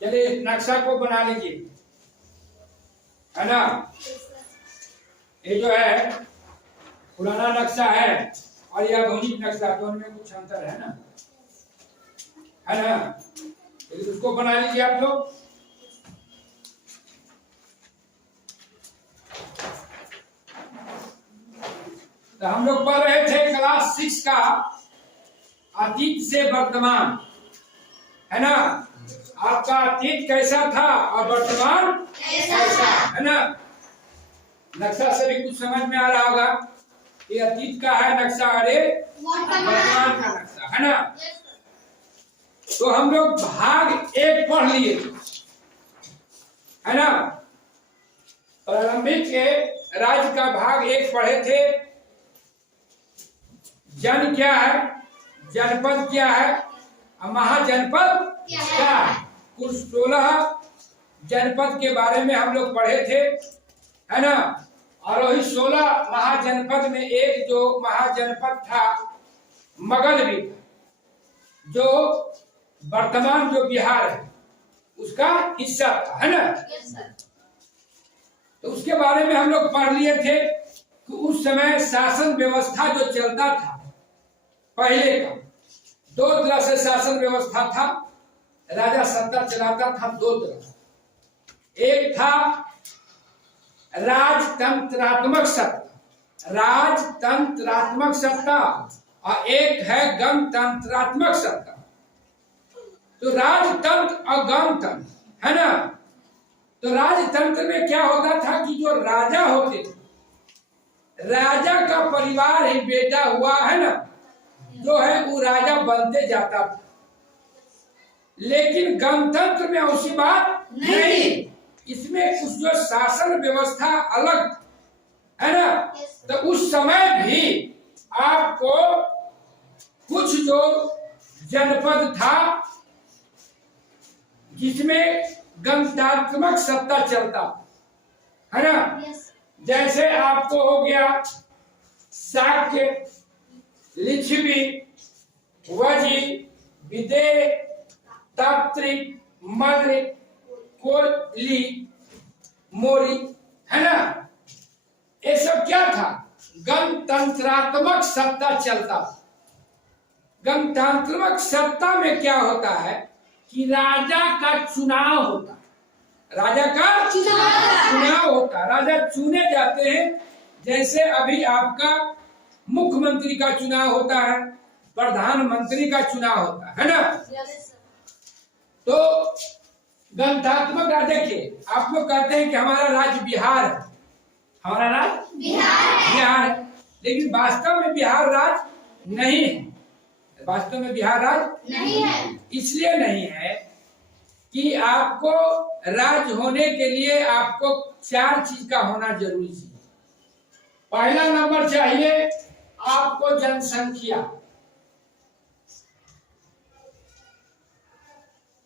चलिए नक्शा को बना लीजिए, है ना। ये जो है पुराना नक्शा है और यह आधुनिक नक्शा, दोनों में कुछ अंतर है ना, है ना। उसको बना लीजिए आप लोग। तो हम लोग पढ़ रहे थे क्लास 6 का अतीत से वर्तमान, है ना। आपका अतीत कैसा था और वर्तमान कैसा, है ना। नक्शा से भी कुछ समझ में आ रहा होगा। ये अतीत का है नक्शा और ये वर्तमान का नक्शा, है ना। तो हम लोग भाग 1 पढ़ लिए, है ना। प्रारंभिक के राज्य का भाग 1 पढ़े थे। जन क्या है, जनपद क्या है और महाजनपद क्या है। कुल 16 जनपद के बारे में हम लोग पढ़े थे, है ना। और वही 16 महाजनपद में एक जो महाजनपद था मगध भी, जो वर्तमान जो बिहार है उसका हिस्सा था, है ना। तो उसके बारे में हम लोग पढ़ लिए थे कि उस समय शासन व्यवस्था जो चलता था पहले का, 2 तरह से शासन व्यवस्था था। राजा सत्ता चलाता था 2 तरह। एक था राजतंत्रात्मक सत्ता, राजतंत्रात्मक सत्ता, और एक है गणतंत्रात्मक सत्ता। तो राजतंत्र और गणतंत्र, है ना। तो राजतंत्र में क्या होता था कि जो राजा होते थे, राजा का परिवार ही बेटा हुआ, है ना, जो है वो राजा बनते जाता था। लेकिन गणतंत्र में उसी बात नहीं, इसमें कुछ जो शासन व्यवस्था अलग, है ना। तो उस समय भी आपको कुछ जो जनपद था जिसमें गणतंत्रात्मक सत्ता चलता, है ना। जैसे आपको हो गया शाक्य, लिच्छवी, वजी, विदेह, तात्रिक, मद्र, कोली, मोरी, है ना। ये सब क्या था, गणतंत्रात्मक सत्ता चलता। गणतंत्रात्मक सत्ता में क्या होता है कि राजा का चुनाव होता, राजा का चुनाव होता, राजा चुने जाते हैं। जैसे अभी आपका मुख्यमंत्री का चुनाव होता है, प्रधानमंत्री का चुनाव होता है ना। तो गणतंत्रात्मक राज्य, देखिए आप लोग कहते हैं कि हमारा राज्य बिहार है, हमारा राज्य बिहार है, लेकिन वास्तव में बिहार राज्य नहीं है। वास्तव में बिहार राज्य नहीं है। इसलिए नहीं है कि आपको राज्य होने के लिए आपको 4 चीज का होना जरूरी है। पहला नंबर चाहिए आपको जनसंख्या,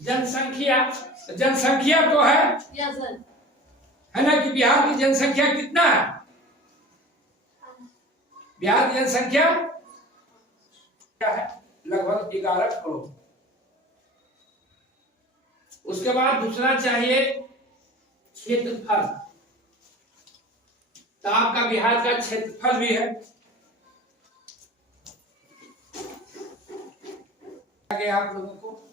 जनसंख्या। जनसंख्या तो है ना कि बिहार की जनसंख्या कितना है। बिहार की जनसंख्या क्या है, लगभग 11 करोड़। उसके बाद दूसरा चाहिए क्षेत्रफल। तो आपका बिहार का क्षेत्रफल भी है। आगे आप लोगों को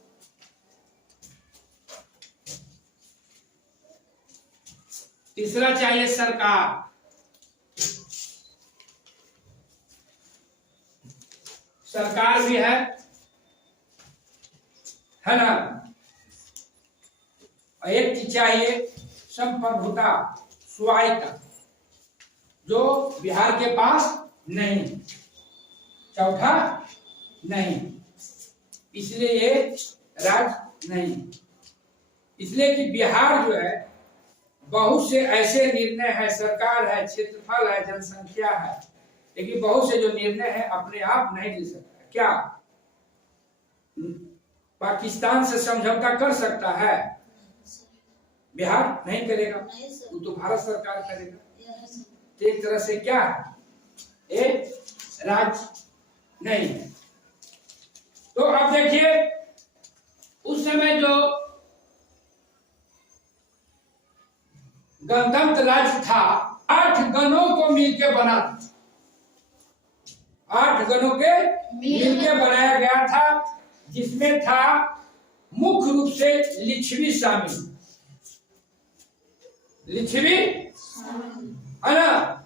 तीसरा चाहिए सरकार। सरकार भी है ना। और एक चीज चाहिए संप्रभुता, स्वायत्ता, जो बिहार के पास नहीं। चौथा नहीं, इसलिए ये राज्य नहीं। इसलिए कि बिहार जो है बहुत से ऐसे निर्णय है, सरकार है, क्षेत्रफल है, जनसंख्या है, लेकिन बहुत से जो निर्णय है अपने आप नहीं ले सकता। क्या पाकिस्तान से समझौता कर सकता है? बिहार नहीं करेगा, वो तो भारत सरकार करेगा। एक तरह से क्या है, एक राज्य नहीं है। तो अब देखिए उस समय जो गणतंत्र राज्य था, 8 गणों को मिलकर बना, 8 गणों के मिलकर बनाया गया था, जिसमें था मुख्य रूप से लिच्छवी शामिल, लिच्छवी है ना।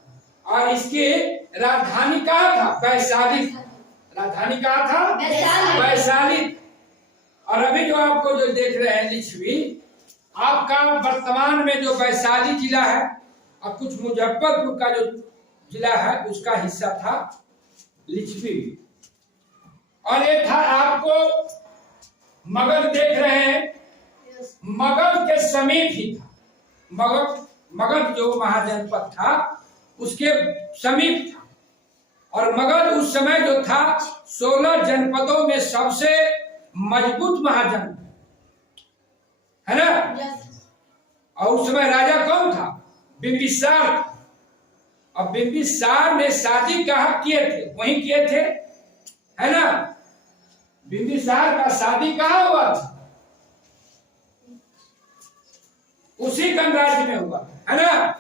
और इसकी राजधानी कहाँ था? वैशाली। राजधानी कहाँ था? वैशाली। और अभी जो आपको जो देख रहे हैं लिच्छवी, आपका वर्तमान में जो वैशाली जिला है और कुछ मुजफ्फरपुर का जो जिला है उसका हिस्सा था लिच्छवी। और ये था आपको मगध देख रहे हैं, मगध के समीप ही था। मगध जो महाजनपद था उसके समीप था। और मगध उस समय जो था 16 जनपदों में सबसे मजबूत महाजनपद है ना। और उस समय राजा कौन था? बिंबिसार। अब बिंबिसार ने शादी कहाँ किए थे? वहीं किए थे, है ना। बिंबिसार का शादी कहाँ हुआ था? उसी गणराज्य में हुआ, है ना।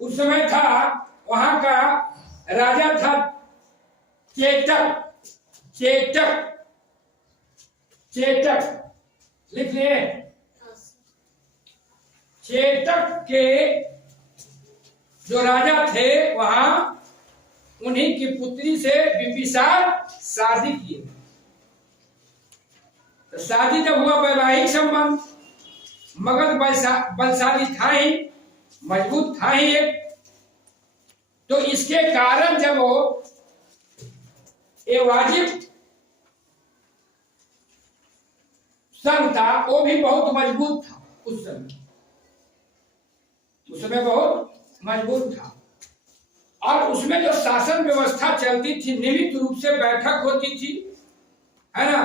उस समय था वहां का राजा था चेटक। चेटक, चेटक लिख लिए। चेटक के जो राजा थे वहां, उन्हीं की पुत्री से बिंबिसार शादी किए। तो शादी जब हुआ, वैवाहिक संबंध, मगध बलशाली था ही, मजबूत था ही एक। तो इसके कारण जब वो ये वाजिब संघ था, वो भी बहुत मजबूत था उस समय। उस समय बहुत मजबूत था। और उसमें जो शासन व्यवस्था चलती थी, नियमित रूप से बैठक होती थी, है ना।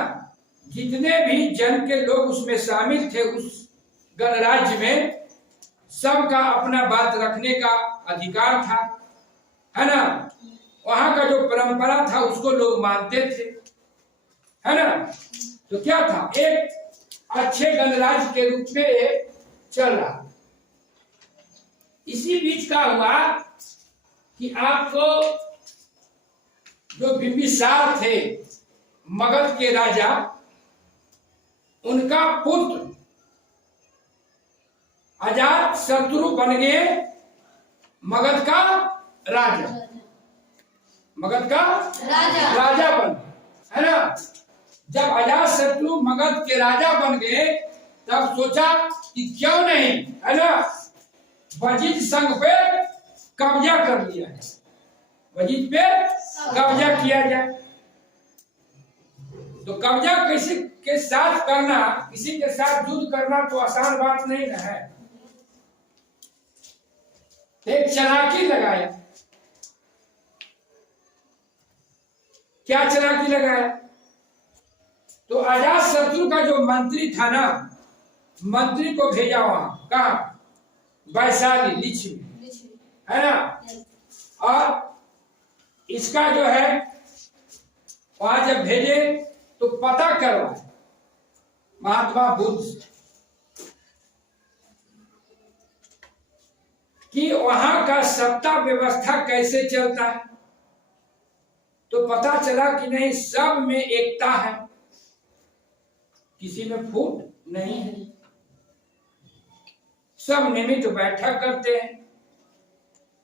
जितने भी जन के लोग उसमें शामिल थे उस गणराज्य में, सबका अपना बात रखने का अधिकार था, है ना। वहां का जो परंपरा था उसको लोग मानते थे, है ना। तो क्या था, एक अच्छे गणराज्य के रूप में चल रहा। इसी बीच का हुआ कि आपको जो बिंबिसार थे मगध के राजा, उनका पुत्र अजात शत्रु बन गए मगध का राजा। मगध का राजा बन, है ना। जब अजात शत्रु मगध के राजा बन गए, तब सोचा कि क्यों नहीं, है ना, वजिज संघ पे कब्जा कर लिया है, वजिज पे कब्जा किया जाए। तो कब्जा किसी के साथ करना, किसी के साथ युद्ध करना तो आसान बात नहीं ना है। एक चालाकी लगाया। क्या चालाकी लगाया? तो अजात शत्रु का जो मंत्री था ना, मंत्री को भेजा वहां, कहा? वैशाली, लिच्छवी, है ना। और इसका जो है वहां जब भेजे तो पता करवाए महात्मा बुद्ध से कि वहां का सत्ता व्यवस्था कैसे चलता है। तो पता चला कि नहीं, सब में एकता है, किसी में फूट नहीं है, सब नियमित बैठक करते हैं,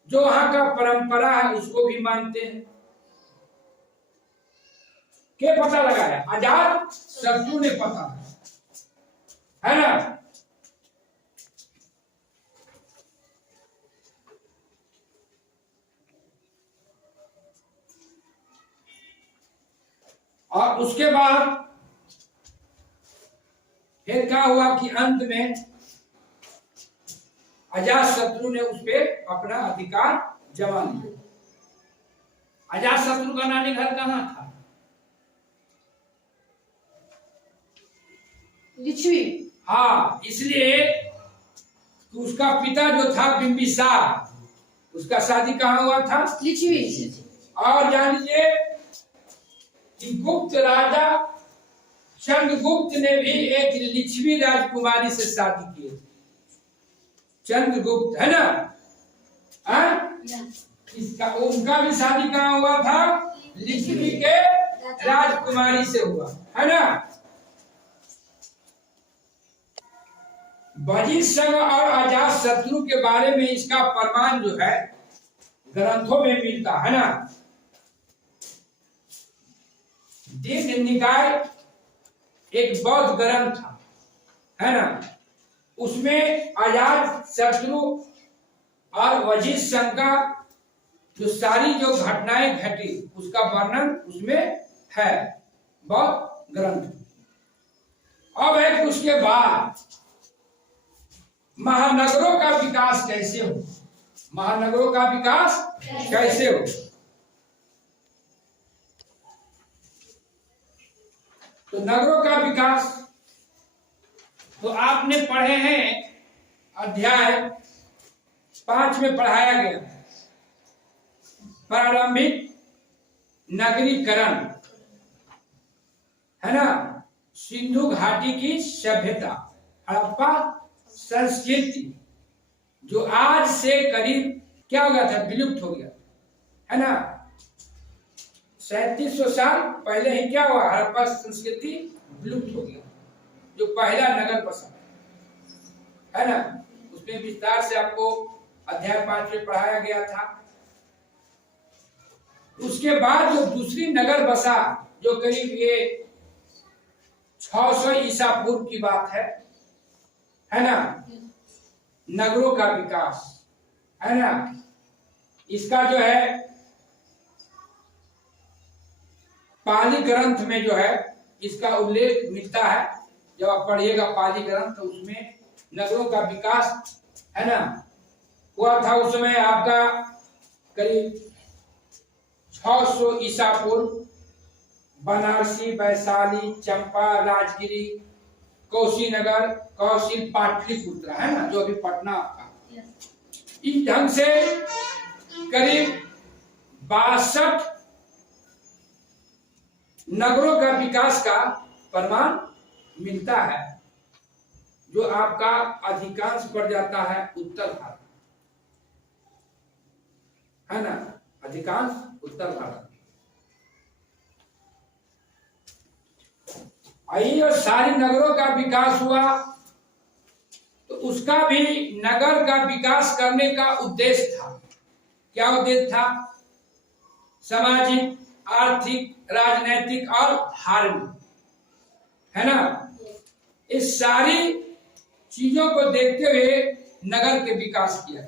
जो वहां का परंपरा है उसको भी मानते हैं। क्या पता लगाया? अजात शत्रु ने पता, है ना। और उसके बाद फिर क्या हुआ कि अंत में अजात शत्रु ने उस पर अपना अधिकार जमा लिया। अजात शत्रु का नानी घर कहाँ था? लिच्छवी। हाँ, इसलिए उसका पिता जो था बिंबिसार, उसका शादी कहाँ हुआ था? लिच्छवी। और जान लीजिए कि गुप्त राजा चंद्रगुप्त ने भी एक लिच्छवी राजकुमारी से शादी की। चंद्रगुप्त, है ना? इसका उनका भी शादी कहाँ हुआ था? लिच्छवी के राजकुमारी से हुआ, है ना? वजिर संघ और अजात शत्रु के बारे में इसका प्रमाण जो है ग्रंथों में मिलता है ना। दीर्घ निकाय एक बौद्ध ग्रंथ था, है ना? उसमें अजात शत्रु और वजिर संघ का जो सारी जो घटनाएं घटी उसका वर्णन उसमें है, बौद्ध ग्रंथ। अब है उसके बाद महानगरों का विकास कैसे हो, महानगरों का विकास कैसे हो। तो नगरों का विकास तो आपने पढ़े हैं, अध्याय 5 में पढ़ाया गया प्रारंभिक नगरीकरण, है ना? सिंधु घाटी की सभ्यता, हड़प्पा संस्कृति जो आज से करीब क्या हो गया था, विलुप्त हो गया, है ना? 3700 साल पहले ही क्या हुआ, हड़प्पा संस्कृति विलुप्त हो गया, जो पहला नगर बसा, है ना? उसमें विस्तार से आपको अध्याय 5 में पढ़ाया गया था। उसके बाद जो दूसरी नगर बसा जो करीब ये 600 ईसा पूर्व की बात है ना? नगरों का विकास, है ना? इसका जो है पाली ग्रंथ में जो है इसका उल्लेख मिलता है। जब आप पढ़िएगा पाली ग्रंथ तो उसमें नगरों का विकास, है ना, हुआ था। उस समय आपका करीब 600 ईसा पूर्व बनारसी, वैशाली, चंपा, राजगिरी, कौशीनगर, कौशिल, पाटलिपुत्र, है ना, जो अभी पटना था, इस ढंग से करीब 62 नगरों का विकास का प्रमाण मिलता है, जो आपका अधिकांश पड़ जाता है उत्तर भारत, है ना? अधिकांश उत्तर भारत। आई और सारी नगरों का विकास हुआ तो उसका भी नगर का विकास करने का उद्देश्य था। क्या उद्देश्य था? सामाजिक, आर्थिक, राजनैतिक और धार्मिक, है ना? इस सारी चीजों को देखते हुए नगर के विकास किया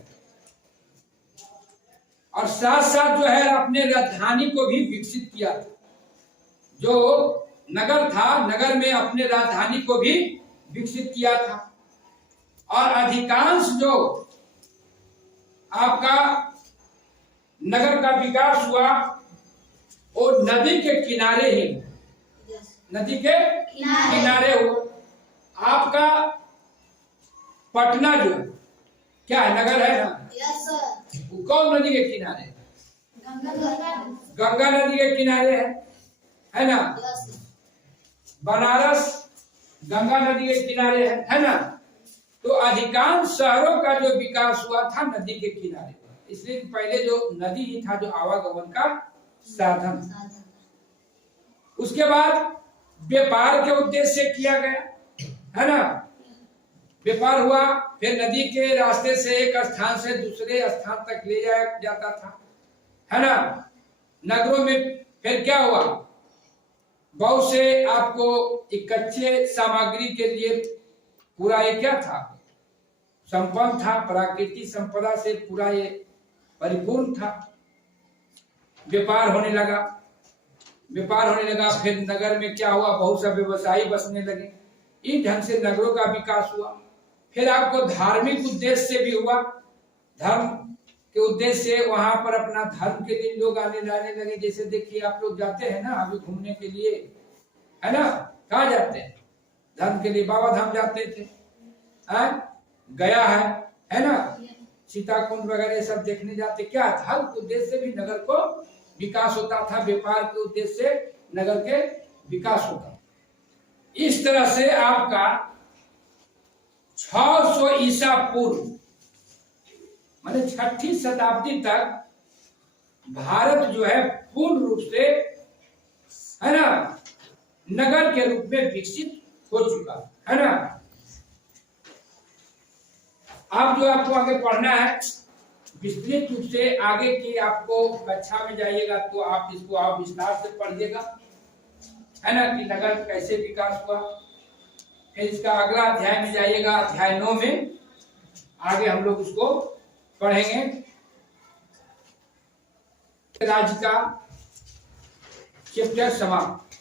और साथ साथ जो है अपने राजधानी को भी विकसित किया। जो नगर था, नगर में अपने राजधानी को भी विकसित किया था और अधिकांश जो आपका नगर का विकास हुआ वो नदी के किनारे ही, नदी के किनारे हुआ। आपका पटना जो क्या है, नगर है ना? वो कौन नदी के किनारे? गंगा नदी के किनारे है ना? बनारस गंगा नदी के किनारे है ना? तो अधिकांश शहरों का जो विकास हुआ था नदी के किनारे, इसलिए पहले जो नदी ही था जो आवागमन का साधन। उसके बाद व्यापार के उद्देश्य से किया गया, है ना? व्यापार हुआ, फिर नदी के रास्ते से एक स्थान से दूसरे स्थान तक ले जाया जाता था, है ना? नगरों में फिर क्या हुआ, बहुत से आपको एक कच्चे सामग्री के लिए पूरा ये क्या था, संपन्न था, प्राकृतिक संपदा से पूरा ये परिपूर्ण था। व्यापार होने लगा, फिर नगर में क्या हुआ, बहुत सा व्यवसायी बसने लगे। इस ढंग से नगरों का विकास हुआ। फिर आपको धार्मिक उद्देश्य से भी हुआ, धर्म के उद्देश्य से वहां पर अपना धर्म के लिए लोग आने जाने लगे। जैसे देखिए आप लोग जाते हैं ना अभी घूमने के लिए, है ना? कहाँ जाते हैं? धर्म के लिए बाबा धाम जाते थे, गया है ना? सीताकुंड वगैरह सब देखने जाते। क्या धर्म के उद्देश्य से भी नगर को विकास होता था, व्यापार के उद्देश्य से नगर के विकास होता। इस तरह से आपका 600 ईसा पूर्व माने 6ठी शताब्दी तक भारत जो है पूर्ण रूप से, है ना, नगर के रूप में विकसित हो चुका है ना। आप जो आपको आगे पढ़ना है विस्तृत रूप से, आगे की आपको कक्षा में जाइएगा तो आप इसको आप विस्तार से पढ़िएगा, है ना, कि नगर कैसे विकास हुआ। फिर इसका अगला अध्याय में जाइएगा, अध्याय 9 में आगे हम लोग उसको पढ़ेंगे। राज्य का चैप्टर समाप्त।